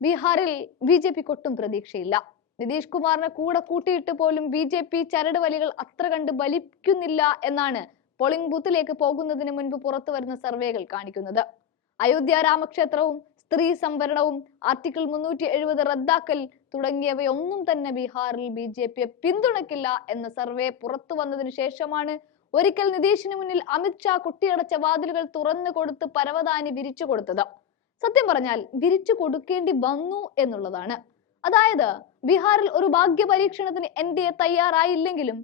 ബീഹാറിൽ B J പിക്ക് ഒട്ടും പ്രതീക്ഷയില്ല. നിതീഷ് കുമാറിനെ കൂടെ കൂട്ടിയിട്ട് പോലും ബി ജെ പി ചരട് വലികൾ അത്ര കണ്ട് ബലിക്കുന്നില്ല എന്നാണ് പോളിംഗ് ബൂത്തിലേക്ക് പോകുന്നതിന് മുൻപ് പുറത്തു വരുന്ന സർവേകൾ കാണിക്കുന്നത്. അയോധ്യ രാമക്ഷേത്രവും സ്ത്രീ സംവരണവും ആർട്ടിക്കിൾ മുന്നൂറ്റി എഴുപത് റദ്ദാക്കൽ തുടങ്ങിയവയൊന്നും തന്നെ ബീഹാറിൽ ബി ജെ പിയെ പിന്തുണയ്ക്കില്ല എന്ന സർവേ പുറത്തു വന്നതിന് ശേഷമാണ് ഒരിക്കൽ നിതീഷിന് മുന്നിൽ അമിത്ഷാ കുട്ടിയടച്ച വാതിലുകൾ തുറന്നു കൊടുത്ത് പരവതാനി വിരിച്ചു കൊടുത്തത് സത്യം പറഞ്ഞാൽ വിരിച്ചു കൊടുക്കേണ്ടി വന്നു എന്നുള്ളതാണ്. അതായത് ബീഹാറിൽ ഒരു ഭാഗ്യ പരീക്ഷണത്തിന് എൻ ഡി എ തയ്യാറായില്ലെങ്കിലും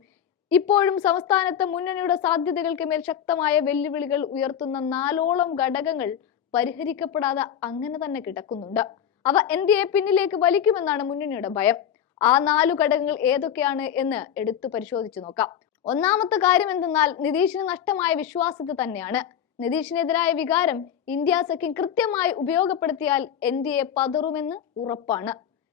ഇപ്പോഴും സംസ്ഥാനത്ത് മുന്നണിയുടെ സാധ്യതകൾക്ക് മേൽ ശക്തമായ വെല്ലുവിളികൾ ഉയർത്തുന്ന നാലോളം ഘടകങ്ങൾ പരിഹരിക്കപ്പെടാതെ അങ്ങനെ തന്നെ കിടക്കുന്നുണ്ട്. അവ എൻ ഡി എ പിന്നിലേക്ക് വലിക്കുമെന്നാണ് മുന്നണിയുടെ ഭയം. ആ നാലു ഘടകങ്ങൾ ഏതൊക്കെയാണ് എന്ന് എടുത്തു പരിശോധിച്ചു നോക്കാം. ഒന്നാമത്തെ കാര്യം എന്തെന്നാൽ നിതീഷിന് നഷ്ടമായ വിശ്വാസ്യത തന്നെയാണ്. നിതീഷിനെതിരായ വികാരം ഇന്ത്യ സഖ്യം കൃത്യമായി ഉപയോഗപ്പെടുത്തിയാൽ എൻ ഡി എ പതറുമെന്ന് ഉറപ്പാണ്.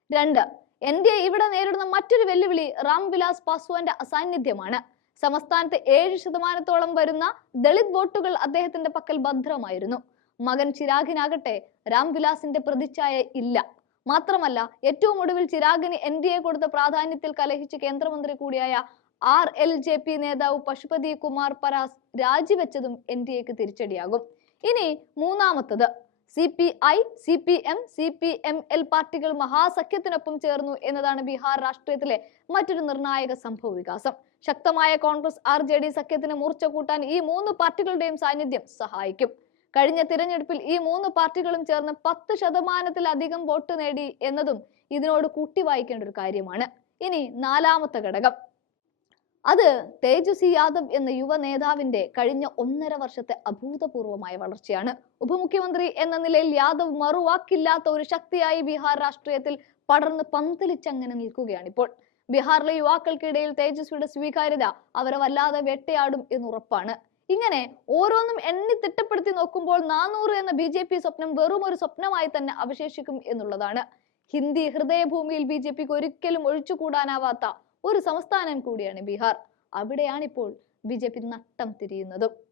രണ്ട് എൻ ഡി എ ഇവിടെ നേരിടുന്ന മറ്റൊരു വെല്ലുവിളി റാംവിലാസ് പാസ്വാന്റെ അസാന്നിധ്യമാണ്. സംസ്ഥാനത്ത് ഏഴ് ശതമാനത്തോളം വരുന്ന ദളിത് വോട്ടുകൾ അദ്ദേഹത്തിന്റെ പക്കൽ ഭദ്രമായിരുന്നു. മകൻ ചിരാഗിനാകട്ടെ രാംവിലാസിന്റെ പ്രതിച്ഛായ ഇല്ല. മാത്രമല്ല ഏറ്റവും ഒടുവിൽ ചിരാഗിന് എൻ ഡി എ കൊടുത്ത പ്രാധാന്യത്തിൽ കലഹിച്ച് കേന്ദ്രമന്ത്രി കൂടിയായ ആർ എൽ ജെ പി നേതാവ് പശുപതി കുമാർ പരാസ് രാജിവെച്ചതും എൻ ഡി എക്ക് തിരിച്ചടിയാകും. ഇനി മൂന്നാമത്തത്. C P I C P M C P M L പാർട്ടികൾ മഹാസഖ്യത്തിനൊപ്പം ചേർന്നു എന്നതാണ് ബീഹാർ രാഷ്ട്രീയത്തിലെ മറ്റൊരു നിർണായക സംഭവ വികാസം. ശക്തമായ കോൺഗ്രസ് ആർ ജെ ഡി സഖ്യത്തിന് മൂർച്ച കൂട്ടാൻ ഈ മൂന്ന് പാർട്ടികളുടെയും സാന്നിധ്യം സഹായിക്കും. കഴിഞ്ഞ തിരഞ്ഞെടുപ്പിൽ ഈ മൂന്ന് പാർട്ടികളും ചേർന്ന് പത്ത് ശതമാനത്തിലധികം വോട്ട് നേടി എന്നതും ഇതിനോട് കൂട്ടി വായിക്കേണ്ട ഒരു കാര്യമാണ്. ഇനി നാലാമത്തെ ഘടകം. അത് തേജസ്വി യാദവ് എന്ന യുവ നേതാവിന്റെ കഴിഞ്ഞ ഒന്നര വർഷത്തെ അഭൂതപൂർവമായ വളർച്ചയാണ്. ഉപമുഖ്യമന്ത്രി എന്ന നിലയിൽ യാദവ് മറുവാക്കില്ലാത്ത ഒരു ശക്തിയായി ബീഹാർ രാഷ്ട്രീയത്തിൽ പടർന്ന് പന്തലിച്ചങ്ങനെ നിൽക്കുകയാണ് ഇപ്പോൾ ബീഹാറിലെ യുവാക്കൾക്കിടയിൽ തേജസ്വിയുടെ സ്വീകാര്യത അവരെ വല്ലാതെ വേട്ടയാടും എന്നുറപ്പാണ്. ഇങ്ങനെ ഓരോന്നും എണ്ണി തിട്ടപ്പെടുത്തി നോക്കുമ്പോൾ നാനൂറ് എന്ന ബി ജെ പി സ്വപ്നം വെറും ഒരു സ്വപ്നമായി തന്നെ അവശേഷിക്കും എന്നുള്ളതാണ്. ഹിന്ദി ഹൃദയഭൂമിയിൽ ബി ജെ പിക്ക് ഒരിക്കലും ഒഴിച്ചുകൂടാനാവാത്ത ഒരു സംസ്ഥാനം കൂടിയാണ് ബീഹാർ. അവിടെയാണിപ്പോൾ ബി ജെ പി നട്ടം തിരിയുന്നതും.